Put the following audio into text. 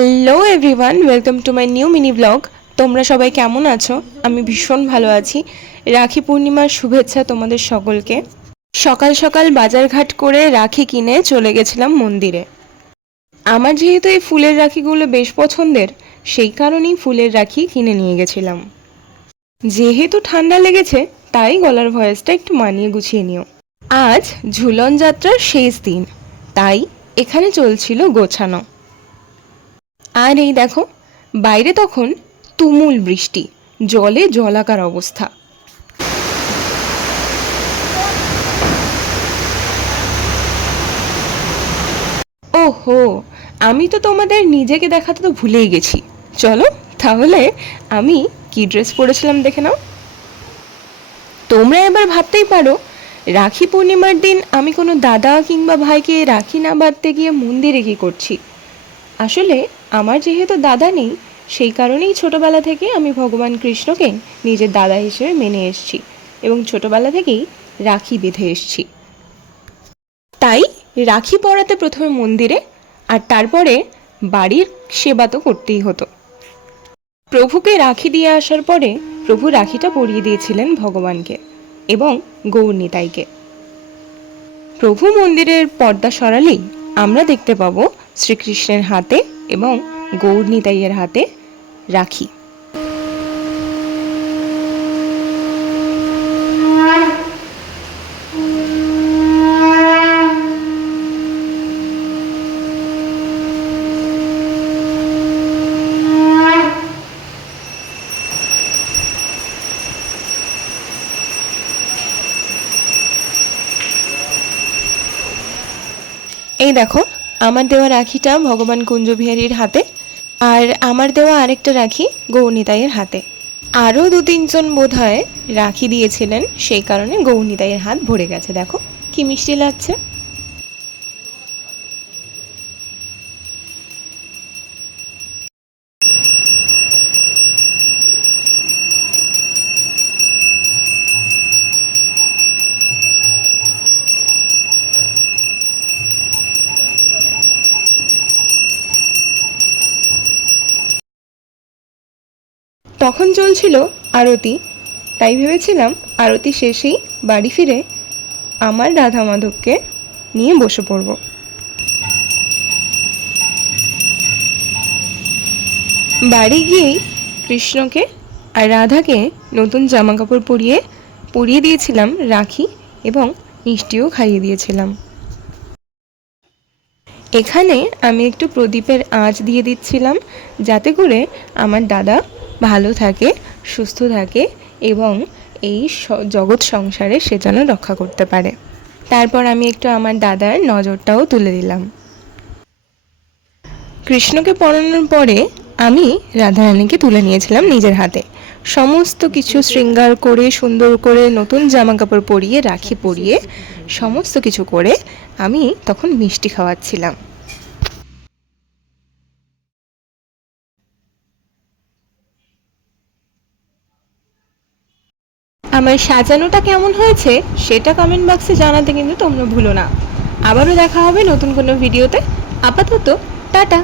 Hello everyone, welcome to my new mini blog. তোমরা সবাই কেমন আছো? আমি ভীষণ ভালো আছি। রাখি পূর্ণিমার শুভেচ্ছা তোমাদের সকলকে। সকাল সকাল বাজারঘাট করে রাখি কিনে চলে গেছিলাম মন্দিরে। আমার যেহেতু এই ফুলের রাখিগুলো বেশ পছন্দের, সেই কারণেই ফুলের রাখি কিনে নিয়ে গেছিলাম। যেহেতু ঠান্ডা লেগেছে, তাই গলার ভয়েসটা একটু মানিয়ে গুছিয়ে নিও। আজ ঝুলন যাত্রার শেষ দিন, তাই এখানে চলছিল গোছানো। আর এই দেখো, বাইরে তখন তুমুল বৃষ্টি, জলে জলাকার অবস্থা। ওহো, আমি তো তোমাদের নিজেকে দেখাতে তো ভুলেই গেছি। চলো তাহলে আমি কি ড্রেস পরেছিলাম দেখে নাও। তোমরা এবার ভাবতেই পারো, রাখি পূর্ণিমার দিন আমি কোনো দাদা কিংবা ভাইকে রাখি না বাঁধতে গিয়ে মন্দিরে কী করছি। আসলে আমার যেহেতু দাদা নেই, সেই কারণেই ছোটবেলা থেকে আমি ভগবান কৃষ্ণকে নিজের দাদা হিসেবে মেনে এসেছি এবং ছোটবেলা থেকেই রাখি বেঁধে এসেছি। তাই রাখি পরাতে প্রথমে মন্দিরে, আর তারপরে বাড়ির সেবা তো করতেই হতো। প্রভুকে রাখি দিয়ে আসার পরে প্রভু রাখিটা পরিয়ে দিয়েছিলেন ভগবানকে এবং গৌরনিতাইকে। প্রভু মন্দিরের পর্দা সরালেই আমরা দেখতে পাবো শ্রীকৃষ্ণের হাতে এবং গৌরনিতাইয়ের হাতে রাখি। এই দেখো, আমার দেওয়া রাখিটা ভগবান কুঞ্জবিহারীর হাতে, আর আমার দেওয়া আরেকটা রাখি গৌরনিতাইয়ের হাতে। আরও 2-3 জন বোধহয় রাখি দিয়েছিলেন, সেই কারণে গৌরনিতাইয়ের হাত ভরে গেছে। দেখো কি মিষ্টি লাগছে। তখন চলছিল আরতি, তাই ভেবেছিলাম আরতি শেষেই বাড়ি ফিরে আমার রাধা মাধবকে নিয়ে বসে পড়ব। বাড়ি গিয়েই কৃষ্ণকে আর রাধাকে নতুন জামা কাপড় পরিয়ে দিয়েছিলাম রাখি, এবং মিষ্টিও খাইয়ে দিয়েছিলাম। এখানে আমি একটু প্রদীপের আঁচ দিয়ে দিচ্ছিলাম, যাতে করে আমার দাদা ভালো থাকে, সুস্থ থাকে এবং এই জগৎ সংসারে সে যেন রক্ষা করতে পারে। তারপর আমি একটু আমার দাদার নজরটাও তুলে দিলাম। কৃষ্ণকে পরানোর পরে আমি রাধারানীকে তুলে নিয়েছিলাম নিজের হাতে। সমস্ত কিছু শৃঙ্গার করে, সুন্দর করে, নতুন জামা কাপড় পরিয়ে, রাখি পরিয়ে, সমস্ত কিছু করে আমি তখন মিষ্টি খাওয়াচ্ছিলাম। আমার সাজানোটা কেমন হয়েছে সেটা কমেন্ট বক্সে জানাতে কিন্তু তোমরা ভুলো না। আবারও দেখা হবে নতুন কোনো ভিডিওতে। আপাতত টাটা।